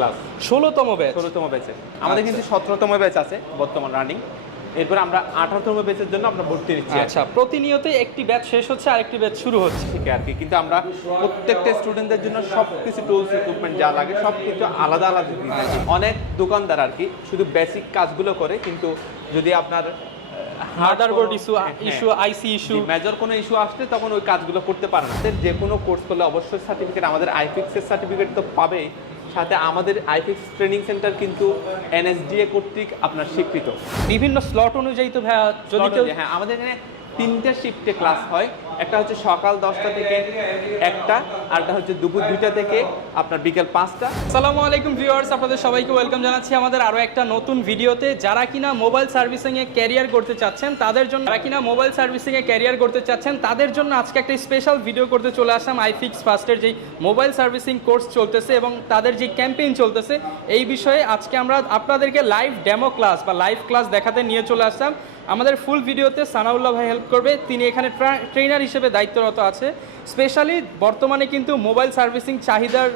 Class. ষোলোতম batch ষোলোতম ব্যাচে আমাদের কিন্তু সতেরোতম ব্যাচ আছে বর্তমান রানিং এরপর আমরা আঠারোতম ব্যাচের জন্য আমরা ভর্তি নিচ্ছি। আচ্ছা প্রতিনিয়ত একটি ব্যাচ শেষ হচ্ছে আরেকটি ব্যাচ শুরু হচ্ছে। থেকে আর কি কিন্তু আমরা প্রত্যেকটা স্টুডেন্টদের জন্য সব কিছু টুলস ইকুইপমেন্ট যা লাগে সব কিছু আলাদা আলাদা থাকি। অনেক দোকানদার আর কি শুধু বেসিক কাজগুলো করে কিন্তু যদি আপনার motherboard issue issue IC issue major কোনো ইস্যু আসলে তখন ওই কাজগুলো করতে পারে না। যে কোনো কোর্স করলে অবশ্যই সার্টিফিকেট আমাদের আইফিক্সের সার্টিফিকেট তো পাবেই। সাথে আমাদের আইফিক্স ট্রেনিং সেন্টার কিন্তু এনএসডিএ কর্তৃক আপনার স্বীকৃত। বিভিন্ন স্লট অনুযায়ী তো ভাইয়া যদি হ্যাঁ আমাদের এখানে তিনটে শিফটে ক্লাস হয়। একটা হচ্ছে সকাল দশটা থেকে একটা আরটা হচ্ছে দুপুর দুইটা থেকে, আপনার বিকেল পাঁচটা। আসসালামু আলাইকুম ভিউয়ার্স আপনাদের সবাইকে ওয়েলকাম জানাচ্ছি আমাদের আরও একটা নতুন ভিডিওতে। যারা কিনা মোবাইল সার্ভিসিংয়ে ক্যারিয়ার করতে চাচ্ছেন, তাদের জন্য যারা কিনা মোবাইল সার্ভিসিংয়ে ক্যারিয়ার করতে চাচ্ছেন, তাদের জন্য আজকে একটা স্পেশাল ভিডিও করতে চলে আসলাম আইফিক্স ফার্স্টের যেই মোবাইল সার্ভিসিং কোর্স চলতেছে এবং তাদের যে ক্যাম্পেইন চলতেছে, এই বিষয়ে আজকে আমরা আপনাদেরকে লাইভ ডেমো ক্লাস বা লাইভ ক্লাস দেখাতে নিয়ে চলে আসলাম। আমাদের ফুল ভিডিওতে সানাউল্লাহ ভাই হেল্প করবে। তিনি এখানে ট্রেনার হিসেবে দায়িত্বরত আছে। স্পেশালি বর্তমানে কিন্তু মোবাইল সার্ভিসিং চাহিদার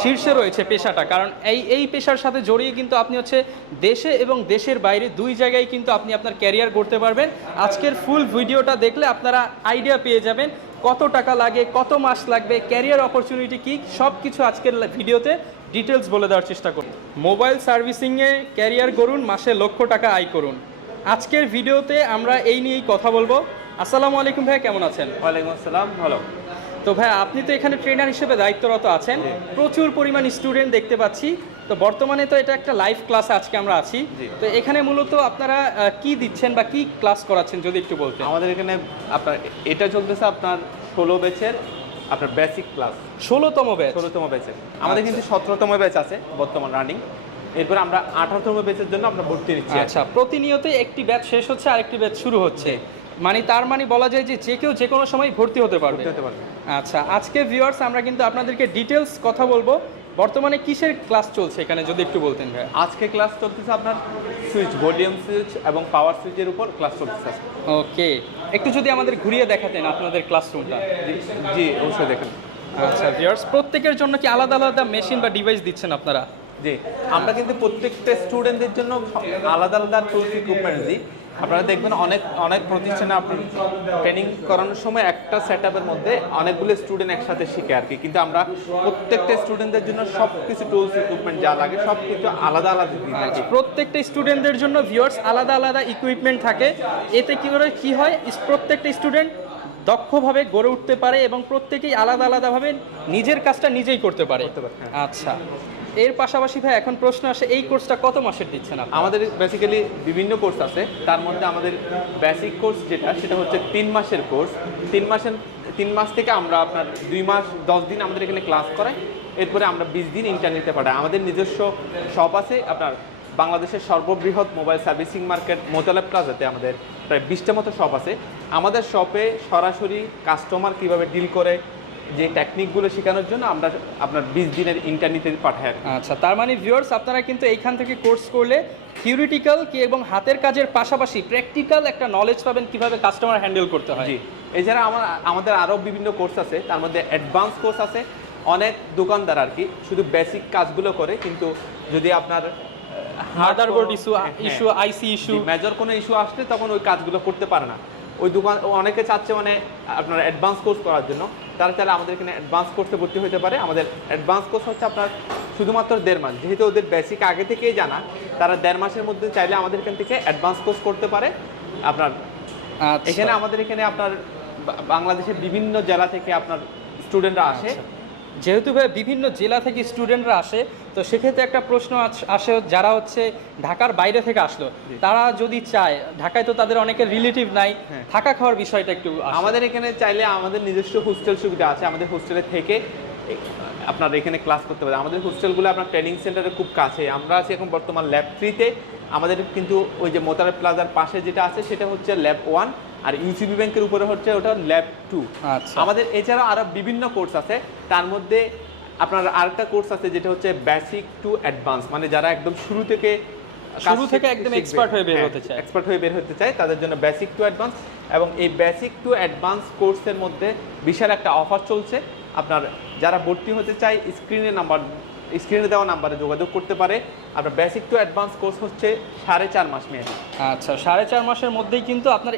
শীর্ষে রয়েছে পেশাটা। কারণ এই এই পেশার সাথে জড়িয়ে কিন্তু আপনি হচ্ছে দেশে এবং দেশের বাইরে দুই জায়গায় কিন্তু আপনি আপনার ক্যারিয়ার করতে পারবেন। আজকের ফুল ভিডিওটা দেখলে আপনারা আইডিয়া পেয়ে যাবেন কত টাকা লাগে, কত মাস লাগবে ক্যারিয়ার অপরচুনিটি কী সব কিছু আজকের ভিডিওতে ডিটেলস বলে দেওয়ার চেষ্টা করুন মোবাইল সার্ভিসিংয়ে ক্যারিয়ার করুন মাসে লক্ষ টাকা আয় করুন। আজকের ভিডিওতে আমরা এই নিয়েই কথা বলব। আসসালামু আলাইকুম ভাই কেমন আছেন? ওয়ালাইকুম আসসালাম ভালো। তো ভাই আপনি তো এখানে ট্রেনার হিসেবে দায়িত্বরত আছেন। প্রচুর পরিমাণ স্টুডেন্ট দেখতে পাচ্ছি। তো বর্তমানে তো এটা একটা লাইভ ক্লাসে আজকে আমরা আছি। তো এখানে মূলত আপনারা কি দিচ্ছেন বা কি ক্লাস করাচ্ছেন যদি একটু বলতেন? আমাদের এখানে আপনার এটা চলতেছে আপনার ষোলো ব্যাচের আপনার বেসিক ক্লাস ষোলোতম ব্যাচ ষোলোতম ব্যাচের আমাদের কিন্তু সতেরোতম ব্যাচ আছে বর্তমান রানিং এরপর আমরা আঠারোতম ব্যাচের জন্য আমরা ভর্তি নিচ্ছি। আচ্ছা প্রতিনিয়ত একটি ব্যাচ শেষ হচ্ছে আরেকটি ব্যাচ শুরু হচ্ছে। মানে তার মানে বলা যায় যে যে কেউ যে কোনো সময় ভর্তি হতে পারবে। হতে পারবে। আচ্ছা আজকে ভিউয়ার্স আমরা কিন্তু আপনাদেরকে ডিটেলস কথা বলব। বর্তমানে কিসের ক্লাস চলছে এখানে যদি একটু বলতেন ভাই আজকে ক্লাস চলতেছে আপনার সুইচ ভলিউম সুইচ এবং পাওয়ার সুইচের উপর ক্লাস চলতেছে ওকে একটু যদি আমাদের ঘুরিয়ে দেখাতেন আপনাদের ক্লাসরুমটা জি- জি অবশ্যই দেখেন। আচ্ছা ভিউয়ার্স প্রত্যেকের জন্য কি আলাদা আলাদা মেশিন বা ডিভাইস দিচ্ছেন আপনারা? জি আমরা কিন্তু প্রত্যেকটা স্টুডেন্টদের জন্য আলাদা আলাদা টুলস ইকুইপমেন্ট দিই। আপনারা দেখবেন অনেক অনেক প্রতিষ্ঠানে আপনি ট্রেনিং করানোর সময় একটা সেট মধ্যে অনেকগুলো স্টুডেন্ট একসাথে শিখে আর কি। কিন্তু আমরা প্রত্যেকটা স্টুডেন্টদের জন্য সব কিছু টুলস ইকুইপমেন্ট যা লাগে সব কিছু আলাদা আলাদা দিই থাকি। আচ্ছা প্রত্যেকটা স্টুডেন্টদের জন্য ভিউয়ার্স আলাদা আলাদা ইকুইপমেন্ট থাকে। এতে কী করে কী হয়? প্রত্যেকটা স্টুডেন্ট দক্ষভাবে গড়ে উঠতে পারে এবং প্রত্যেকেই আলাদা আলাদাভাবে নিজের কাজটা নিজেই করতে পারে হ্যাঁ। আচ্ছা। এর পাশাপাশি ভাই, এখন প্রশ্ন আসে, এই কোর্সটা কত মাসের দিচ্ছেন আপনি আমাদের বেসিক্যালি বিভিন্ন কোর্স আছে। তার মধ্যে আমাদের বেসিক কোর্স যেটা, সেটা হচ্ছে তিন মাসের কোর্স তিন মাসের, তিন মাস থেকে আমরা আপনার দুই মাস, দশ দিন আমাদের এখানে ক্লাস করাই। এরপরে আমরা বিশ দিন ইন্টারনেটে পাঠাই। আমাদের নিজস্ব শপ আছে, আপনার বাংলাদেশের সর্ববৃহৎ মোবাইল সার্ভিসিং মার্কেট মোতালেব প্লাজাতে আমাদের প্রায় বিশটা মতো শপ আছে। আমাদের শপে সরাসরি কাস্টমার কীভাবে ডিল করে যে টেকনিকগুলো শেখানোর জন্য আমরা আপনার বিশ দিনের ইন্টারনেটে পাঠাই আচ্ছা তার মানে ভিউয়ার্স আপনারা কিন্তু এইখান থেকে কোর্স করলে থিওরিটিক্যাল কি এবং হাতের কাজের পাশাপাশি প্র্যাকটিক্যাল একটা নলেজ পাবেন কীভাবে কাস্টমার হ্যান্ডেল করতে হয়। জি এছাড়া আমার আমাদের আরও বিভিন্ন কোর্স আছে তার মধ্যে অ্যাডভান্স কোর্স আছে অনেক দোকানদার আর কি শুধু বেসিক কাজগুলো করে কিন্তু যদি আপনার motherboard issue issue IC issue major কোনো ইস্যু আসলে তখন ওই কাজগুলো করতে পারে না। ওই দোকান অনেকে চাচ্ছে মানে আপনার অ্যাডভান্স কোর্স করার জন্য। তারা চাইলে আমাদের এখানে অ্যাডভান্স কোর্সে ভর্তি হতে পারে। আমাদের অ্যাডভান্স কোর্স হচ্ছে আপনার শুধুমাত্র দেড় মাস। যেহেতু ওদের বেসিক আগে থেকেই জানা তারা দেড় মাসের মধ্যে চাইলে আমাদের এখান থেকে অ্যাডভান্স কোর্স করতে পারে। আপনার আচ্ছা। এখানে আমাদের এখানে আপনার বাংলাদেশের বিভিন্ন জেলা থেকে আপনার স্টুডেন্টরা আসে। যেহেতু ভাই বিভিন্ন জেলা থেকে স্টুডেন্টরা আসে তো সেক্ষেত্রে একটা প্রশ্ন আসে যারা হচ্ছে ঢাকার বাইরে থেকে আসলো। তারা যদি চায় ঢাকায় তো তাদের অনেকের রিলেটিভ নাই হ্যাঁ। থাকা খাওয়ার বিষয়টা একটু আমাদের এখানে চাইলে আমাদের নিজস্ব হোস্টেল সুবিধা আছে আমাদের হোস্টেলে থেকে আপনার এখানে ক্লাস করতে পারে। আমাদের হোস্টেলগুলো আপনার ট্রেনিং সেন্টারের খুব কাছে। আমরা আছি এখন বর্তমান ল্যাব থ্রিতে আমাদের কিন্তু ওই যে মোতারে প্লাজার পাশে যেটা আছে সেটা হচ্ছে ল্যাব ওয়ান আর ইউসিবি ব্যাংকের উপরে হচ্ছে ওটা ল্যাব টু আচ্ছা। আমাদের এছাড়া আরও বিভিন্ন কোর্স আছে। তার মধ্যে আপনার আরেকটা কোর্স আছে যেটা হচ্ছে বেসিক টু অ্যাডভান্স মানে যারা একদম শুরু থেকে শুরু থেকে একদম এক্সপার্ট হয়ে বের হতে চায়। এক্সপার্ট হয়ে বের হতে চায় তাদের জন্য বেসিক টু অ্যাডভান্স এবং এই বেসিক টু অ্যাডভান্স কোর্সের মধ্যে বিশাল একটা অফার চলছে। আপনার যারা ভর্তি হতে চায় স্ক্রিনে নাম্বার স্ক্রিনে দেওয়া নাম্বারে যোগাযোগ করতে পারে। আপনার বেসিক টু অ্যাডভান্স কোর্স হচ্ছে সাড়ে চার মাস মেয়াদি। আচ্ছা সাড়ে চার মাসের মধ্যেই কিন্তু আপনার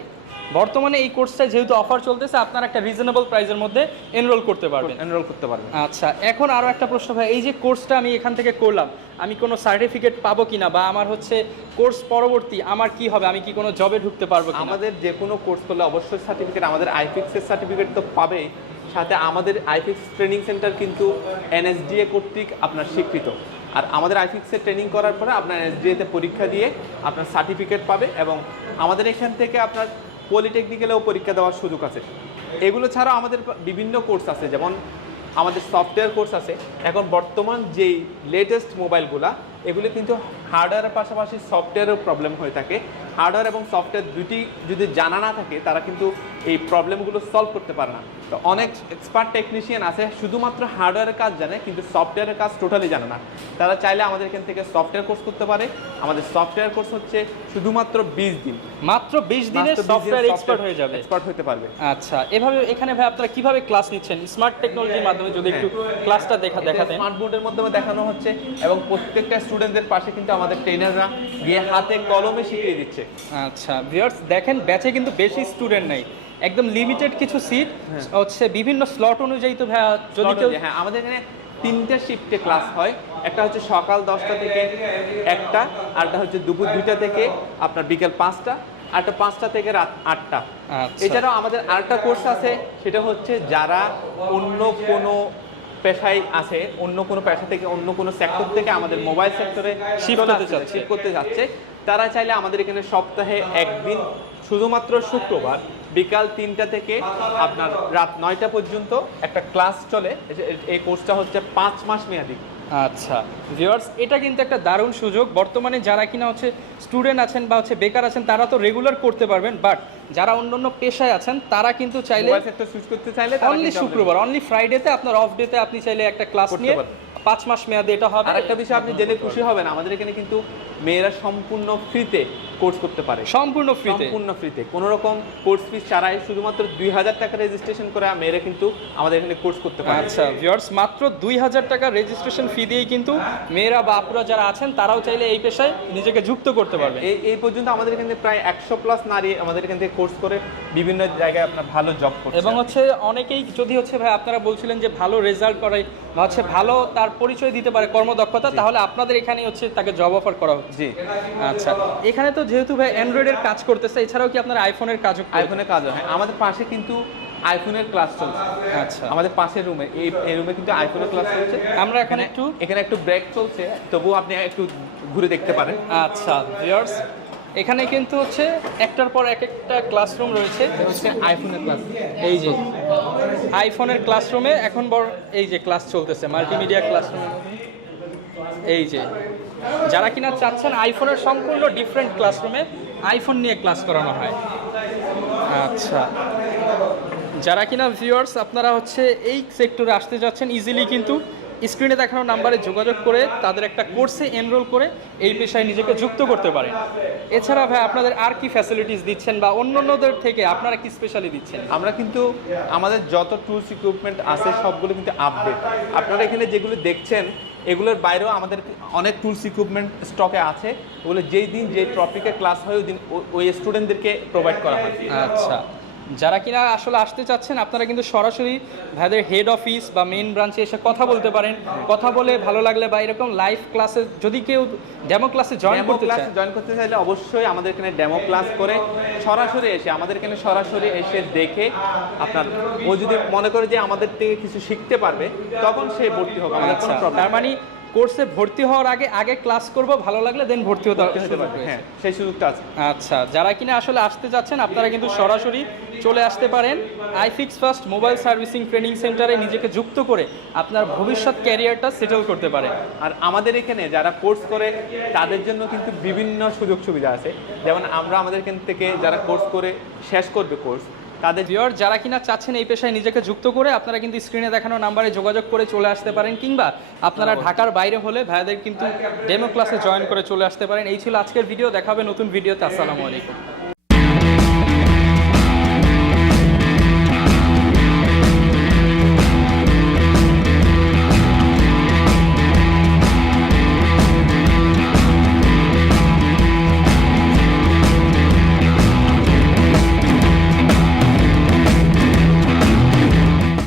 বর্তমানে এই কোর্সটা যেহেতু অফার চলতেছে আপনার একটা রিজনেবল প্রাইসের মধ্যে এনরোল করতে পারবেন। এনরোল করতে পারবেন। আচ্ছা এখন আরও একটা প্রশ্ন ভাই এই যে কোর্সটা আমি এখান থেকে করলাম আমি কোনো সার্টিফিকেট পাবো কিনা বা আমার হচ্ছে কোর্স পরবর্তী আমার কি হবে আমি কি কোনো জবে ঢুকতে পারব আমাদের যে কোনো কোর্স করলে অবশ্যই সার্টিফিকেট আমাদের আইফিক্সের সার্টিফিকেট তো পাবেই সাথে আমাদের আইফিক্স ট্রেনিং সেন্টার কিন্তু এনএসডিএ কর্তৃক আপনার স্বীকৃত। আর আমাদের আইফিক্সে ট্রেনিং করার পরে আপনার এনএসডিএ তে পরীক্ষা দিয়ে আপনার সার্টিফিকেট পাবে এবং আমাদের এখান থেকে আপনার পলিটেকনিক্যালেও পরীক্ষা দেওয়ার সুযোগ আছে। এগুলো ছাড়াও আমাদের বিভিন্ন কোর্স আছে, যেমন আমাদের সফটওয়্যার কোর্স আছে। এখন বর্তমান যেই লেটেস্ট মোবাইলগুলা এগুলো কিন্তু হার্ডওয়্যারের পাশাপাশি সফটওয়্যারেও প্রবলেম হয়ে থাকে। হার্ডওয়্যার এবং সফটওয়্যার দুটি যদি জানা না থাকে তারা কিন্তু এই প্রবলেমগুলো সলভ করতে পারে না। তো অনেক এক্সপার্ট টেকনিশিয়ান আছে শুধুমাত্র হার্ডওয়্যারের কাজ জানে কিন্তু সফটওয়্যারের কাজ টোটালি জানে না। তারা চাইলে আমাদের এখান থেকে সফটওয়্যার কোর্স করতে পারে। আমাদের সফটওয়্যার কোর্স হচ্ছে শুধুমাত্র বিশ দিন। মাত্র বিশ দিনে সফটওয়্যার এক্সপার্ট হয়ে যাবে। এক্সপার্ট হতে পারবে। আচ্ছা এভাবে এখানে ভাই আপনারা কীভাবে ক্লাস নিচ্ছেন? স্মার্ট টেকনোলজির মাধ্যমে যদি একটু ক্লাসটা দেখা দেখাতেন। স্মার্ট বোর্ডের মাধ্যমে দেখানো হচ্ছে এবং প্রত্যেকটা স্টুডেন্টদের পাশে কিন্তু আমাদের ট্রেনাররা গিয়ে হাতে কলমে শিখিয়ে দিচ্ছে। আচ্ছা ভিউয়ার্স দেখেন ব্যাচে কিন্তু বেশি স্টুডেন্ট নাই একদম লিমিটেড কিছু সিট হচ্ছে বিভিন্ন স্লট অনুযায়ী তো ভাইয়া যদি কেউ হ্যাঁ আমাদের এখানে তিনটা শিফটে ক্লাস হয় একটা হচ্ছে সকাল দশটা থেকে একটা আরটা হচ্ছে দুপুর দুইটা থেকে আপনার বিকেল পাঁচটা আরটা পাঁচটা থেকে রাত আটটা আচ্ছা। এছাড়াও আমাদের আরেকটা কোর্স আছে সেটা হচ্ছে যারা অন্য কোনো পেশায় আছে অন্য কোনো পেশা থেকে অন্য কোনো সেক্টর থেকে আমাদের মোবাইল সেক্টরে Shift করতে চাচ্ছে। শিফট করতে যাচ্ছে তারা চাইলে আমাদের এখানে সপ্তাহে একদিন শুধুমাত্র শুক্রবার বিকাল তিনটা থেকে আপনার রাত নয়টা পর্যন্ত একটা ক্লাস চলে। এই কোর্সটা হচ্ছে পাঁচ মাস মেয়াদি। আচ্ছা। ভিউয়ার্স এটা কিন্তু একটা দারুণ সুযোগ। বর্তমানে যারা কিনা হচ্ছে স্টুডেন্ট আছেন বা হচ্ছে বেকার আছেন তারা তো রেগুলার করতে পারবেন। বাট যারা অন্য অন্য পেশায় আছেন তারা কিন্তু চাইলে সুইচ করতে চাইলে অনলি শুক্রবার অনলি ফ্রাইডেতে আপনার অফ ডেতে আপনি চাইলে একটা ক্লাস নিয়ে পাঁচ মাস মেয়াদে এটা হবে। আরেকটা বিষয় আপনি জেনে খুশি হবেন আমাদের এখানে কিন্তু মেয়েরা সম্পূর্ণ ফ্রিতে কোর্স করতে পারে। সম্পূর্ণ ফ্রিতে? সম্পূর্ণ ফ্রিতে। কোনো রকম কোর্স ফিস ছাড়াই শুধুমাত্র দুই হাজার টাকা রেজিস্ট্রেশন করে মেয়েরা কিন্তু আমাদের এখানে কোর্স করতে পারে। আচ্ছা ভিউয়ার্স মাত্র দুই হাজার টাকা রেজিস্ট্রেশন ফি দিয়েই কিন্তু মেয়েরা বা আপুরা যারা আছেন তারাও চাইলে এই পেশায় নিজেকে যুক্ত করতে পারবে এই এই পর্যন্ত আমাদের এখানে প্রায় একশো প্লাস নারী আমাদের এখান থেকে কোর্স করে বিভিন্ন জায়গায় আপনার ভালো জব করছে। এবং হচ্ছে অনেকেই যদি হচ্ছে ভাই আপনারা বলছিলেন যে ভালো রেজাল্ট করে বা হচ্ছে ভালো তার পরিচয় দিতে পারে কর্মদক্ষতা তাহলে আপনাদের এখানেই হচ্ছে তাকে জব অফার করা হচ্ছে। জি। আচ্ছা। এখানে তো যেহেতু ভাই অ্যান্ড্রয়েডের কাজ করতেছে এছাড়াও কি আপনার আইফোনের কাজও আইফোনের কাজ হয়। আমাদের পাশে কিন্তু আইফোনের ক্লাস চলছে। আচ্ছা। আমাদের পাশের রুমে এই এই রুমে কিন্তু আইফোনের ক্লাস চলছে। আমরা এখানে একটু এখানে একটু ব্রেক চলছে। তবুও আপনি একটু ঘুরে দেখতে পারেন। আচ্ছা ভিউয়ার্স এখানে কিন্তু হচ্ছে একটার পর এক একটা ক্লাসরুম রয়েছে। হচ্ছে আইফোনের ক্লাস এই যে আইফোনের ক্লাসরুমে এখন বড় এই যে ক্লাস চলতেছে মাল্টিমিডিয়া ক্লাসরুম এই যে যারা কিনা চাচ্ছেন আইফোনের সম্পূর্ণ ডিফারেন্ট ক্লাসরুমে আইফোন নিয়ে ক্লাস করানো হয়। আচ্ছা। যারা কিনা ভিউয়ার্স আপনারা হচ্ছে এই সেক্টরে আসতে যাচ্ছেন ইজিলি কিন্তু স্ক্রিনে দেখানো নাম্বারে যোগাযোগ করে তাদের একটা কোর্সে এনরোল করে এই পেশায় নিজেকে যুক্ত করতে পারেন। এছাড়া ভাই, আপনাদের আর কি ফ্যাসিলিটিস দিচ্ছেন বা অন্য অন্যদের থেকে আপনারা কি স্পেশালি দিচ্ছেন? আমরা কিন্তু আমাদের যত টুলস ইকুইপমেন্ট আছে সবগুলো কিন্তু আপডেট আপনারা এখানে যেগুলো দেখছেন এগুলোর বাইরেও আমাদের অনেক টুলস ইকুইপমেন্ট স্টকে আছে। ওগুলো যেই দিন যে টপিকে ক্লাস হয়, ওই দিন ওই স্টুডেন্টদেরকে প্রোভাইড করা হয়। আচ্ছা। যারা কিনা আসলে আসতে চাচ্ছেন আপনারা কিন্তু সরাসরি ভাইদের হেড অফিস বা মেন ব্রাঞ্চে এসে কথা বলতে পারেন। কথা বলে ভালো লাগলে বা এরকম লাইভ ক্লাসে যদি কেউ ডেমো ক্লাসে জয়েন করতে ক্লাস চায় জয়েন করতে চাইলে অবশ্যই আমাদের এখানে ডেমো ক্লাস করে সরাসরি এসে আমাদের এখানে সরাসরি এসে দেখে আপনার ও যদি মনে করে যে আমাদের থেকে কিছু শিখতে পারবে তখন সে ভর্তি হবে। আমাদের আচ্ছা কোনো তার মানে কোর্সে ভর্তি হওয়ার আগে আগে ক্লাস করব ভালো লাগলে দেন ভর্তি হতে হতে পারবে হ্যাঁ সেই সুযোগটা আছে। আচ্ছা যারা কিনা আসলে আসতে যাচ্ছেন আপনারা কিন্তু সরাসরি চলে আসতে পারেন। IFix first mobile servicing training সেন্টারে নিজেকে যুক্ত করে আপনার ভবিষ্যৎ ক্যারিয়ারটা সেটেল করতে পারেন আর আমাদের এখানে যারা কোর্স করে তাদের জন্য কিন্তু বিভিন্ন সুযোগ সুবিধা আছে। যেমন আমরা আমাদের এখান থেকে যারা কোর্স করে শেষ করবে কোর্স তাদের ভিওর যারা কিনা চাচ্ছেন এই পেশায় নিজেকে যুক্ত করে আপনারা কিন্তু স্ক্রিনে দেখানো নাম্বারে যোগাযোগ করে চলে আসতে পারেন কিংবা আপনারা ঢাকার বাইরে হলে ভাইয়াদের কিন্তু ডেমো ক্লাসে জয়েন করে চলে আসতে পারেন। এই ছিল আজকের ভিডিও দেখাবে নতুন ভিডিওতে আসসালামু আলাইকুম।